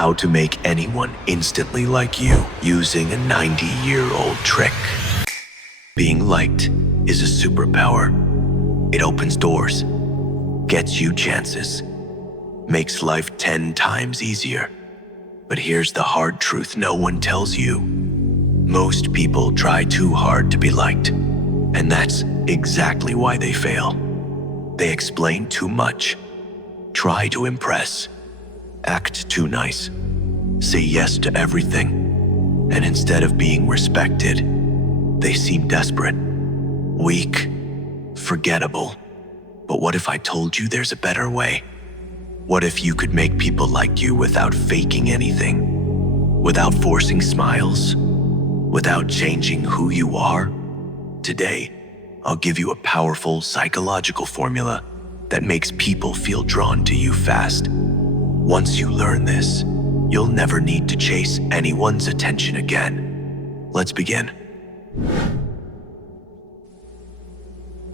how to make anyone instantly like you using a 90-year-old trick. Being liked is a superpower. It opens doors, gets you chances, makes life 10 times easier. But here's the hard truth no one tells you. Most people try too hard to be liked, and that's exactly why they fail. They explain too much, try to impress, act too nice, say yes to everything, and instead of being respected, they seem desperate, weak, forgettable. But what if I told you there's a better way? What if you could make people like you without faking anything, without forcing smiles, without changing who you are? Today, I'll give you a powerful psychological formula that makes people feel drawn to you fast. Once you learn this, you'll never need to chase anyone's attention again. Let's begin.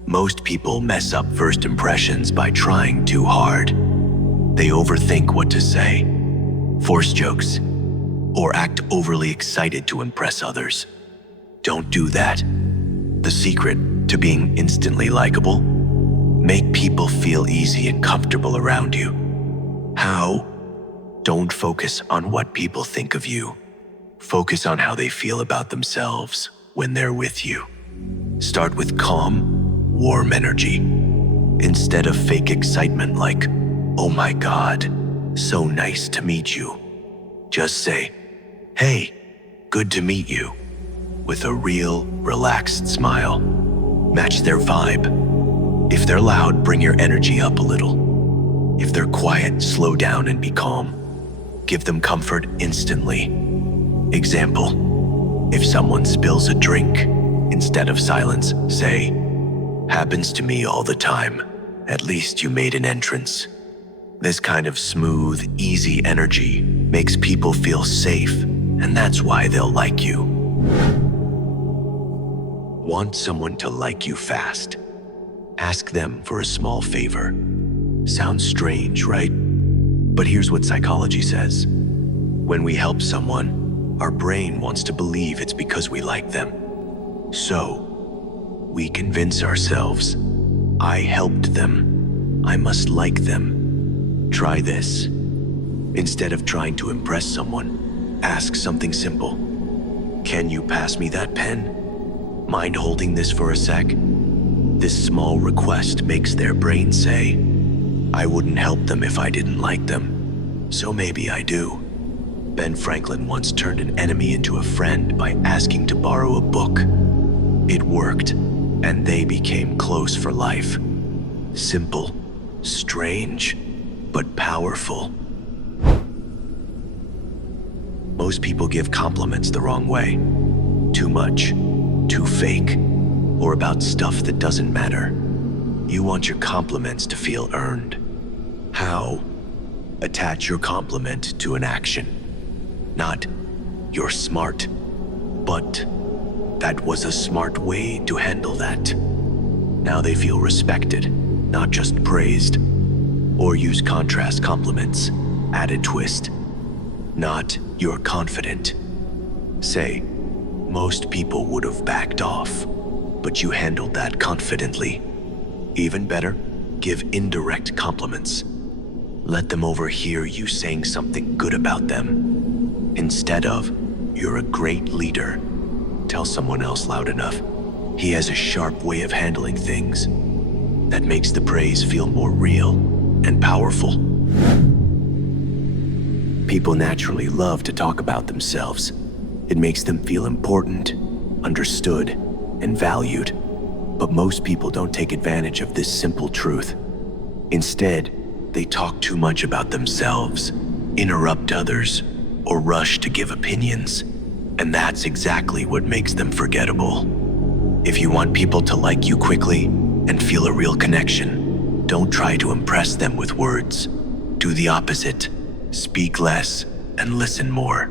Most people mess up first impressions by trying too hard. They overthink what to say, force jokes, or act overly excited to impress others. Don't do that. The secret to being instantly likable? Make people feel easy and comfortable around you. How? Don't focus on what people think of you. Focus on how they feel about themselves when they're with you. Start with calm, warm energy, instead of fake excitement like, "Oh my God, so nice to meet you." Just say, "Hey, good to meet you," with a real, relaxed smile. Match their vibe. If they're loud, bring your energy up a little. If they're quiet, slow down and be calm. Give them comfort instantly. Example, if someone spills a drink, instead of silence, say, "Happens to me all the time. At least you made an entrance." This kind of smooth, easy energy makes people feel safe, and that's why they'll like you. Want someone to like you fast? Ask them for a small favor. Sounds strange, right? But here's what psychology says. When we help someone, our brain wants to believe it's because we like them. So, we convince ourselves, "I helped them. I must like them." Try this. Instead of trying to impress someone, ask something simple. "Can you pass me that pen? Mind holding this for a sec?" This small request makes their brain say, "I wouldn't help them if I didn't like them, so maybe I do." Ben Franklin once turned an enemy into a friend by asking to borrow a book. It worked, and they became close for life. Simple, strange, but powerful. Most people give compliments the wrong way. Too much, too fake, or about stuff that doesn't matter. You want your compliments to feel earned. How? Attach your compliment to an action. Not, "You're smart," but, "That was a smart way to handle that." Now they feel respected, not just praised. Or use contrast compliments. Add a twist. Not, "You're confident." Say, "Most people would have backed off, but you handled that confidently." Even better, give indirect compliments. Let them overhear you saying something good about them. Instead of, "You're a great leader," tell someone else loud enough, "He has a sharp way of handling things." That makes the praise feel more real and powerful. People naturally love to talk about themselves. It makes them feel important, understood, and valued. But most people don't take advantage of this simple truth. Instead, they talk too much about themselves, interrupt others, or rush to give opinions. And that's exactly what makes them forgettable. If you want people to like you quickly and feel a real connection, don't try to impress them with words. Do the opposite. Speak less and listen more.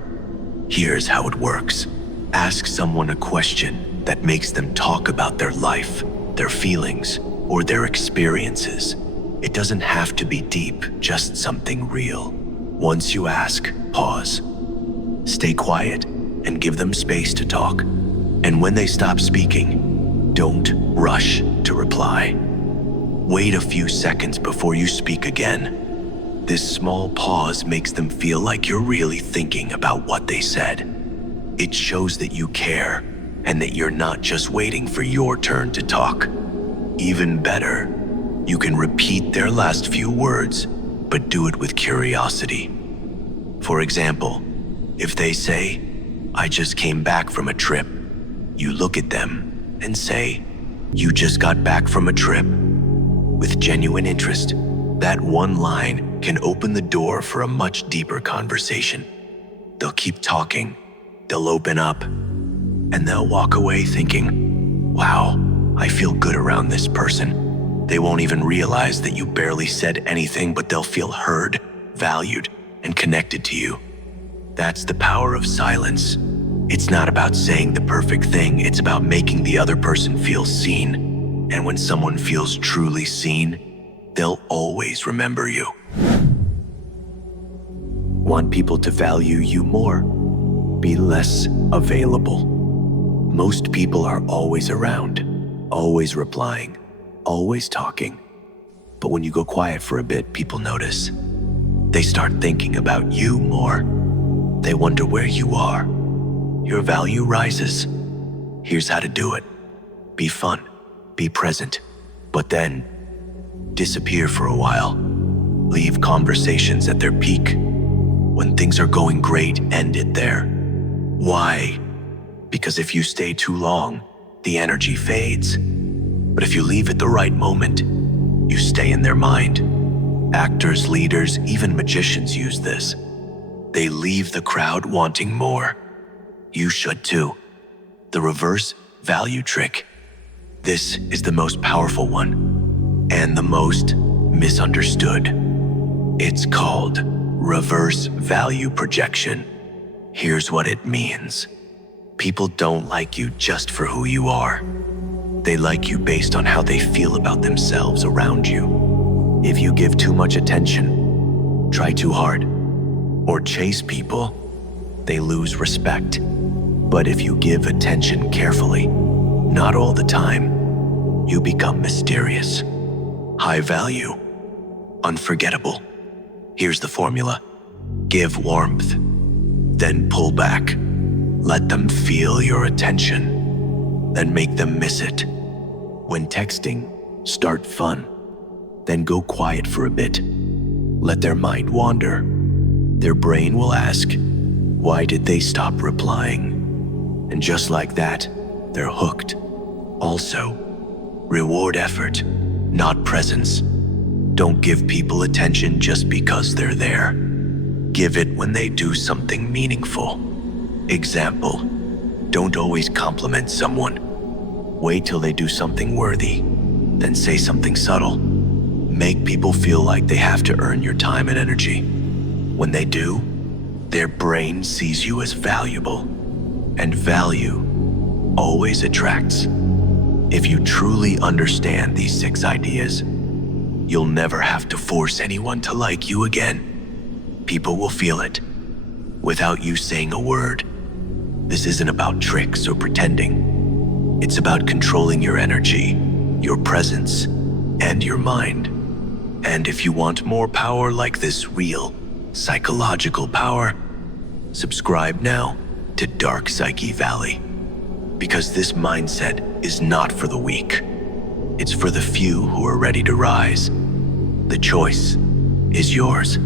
Here's how it works. Ask someone a question that makes them talk about their life, their feelings, or their experiences. It doesn't have to be deep, just something real. Once you ask, pause. Stay quiet and give them space to talk. And when they stop speaking, don't rush to reply. Wait a few seconds before you speak again. This small pause makes them feel like you're really thinking about what they said. It shows that you care and that you're not just waiting for your turn to talk. Even better, you can repeat their last few words, but do it with curiosity. For example, if they say, "I just came back from a trip," you look at them and say, "You just got back from a trip?" With genuine interest, that one line can open the door for a much deeper conversation. They'll keep talking, they'll open up, and they'll walk away thinking, "Wow, I feel good around this person." They won't even realize that you barely said anything, but they'll feel heard, valued, and connected to you. That's the power of silence. It's not about saying the perfect thing, it's about making the other person feel seen. And when someone feels truly seen, they'll always remember you. Want people to value you more? Be less available. Most people are always around, always replying, always talking. But when you go quiet for a bit, people notice. They start thinking about you more. They wonder where you are. Your value rises. Here's how to do it. Be fun, be present, but then disappear for a while. Leave conversations at their peak. When things are going great, end it there. Why? Because if you stay too long, the energy fades. But if you leave at the right moment, you stay in their mind. Actors, leaders, even magicians use this. They leave the crowd wanting more. You should too. The reverse value trick. This is the most powerful one and the most misunderstood. It's called reverse value projection. Here's what it means. People don't like you just for who you are. They like you based on how they feel about themselves around you. If you give too much attention, try too hard, or chase people, they lose respect. But if you give attention carefully, not all the time, you become mysterious, high value, unforgettable. Here's the formula. Give warmth, then pull back. Let them feel your attention, then make them miss it. When texting, start fun, then go quiet for a bit. Let their mind wander. Their brain will ask, why did they stop replying? And just like that, they're hooked. Also, reward effort, not presence. Don't give people attention just because they're there. Give it when they do something meaningful. Example, don't always compliment someone. Wait till they do something worthy, then say something subtle. Make people feel like they have to earn your time and energy. When they do, their brain sees you as valuable, and value always attracts. If you truly understand these 6 ideas, you'll never have to force anyone to like you again. People will feel it, without you saying a word. This isn't about tricks or pretending. It's about controlling your energy, your presence, and your mind. And if you want more power like this real, psychological power, subscribe now to Dark Psyche Valley. Because this mindset is not for the weak. It's for the few who are ready to rise. The choice is yours.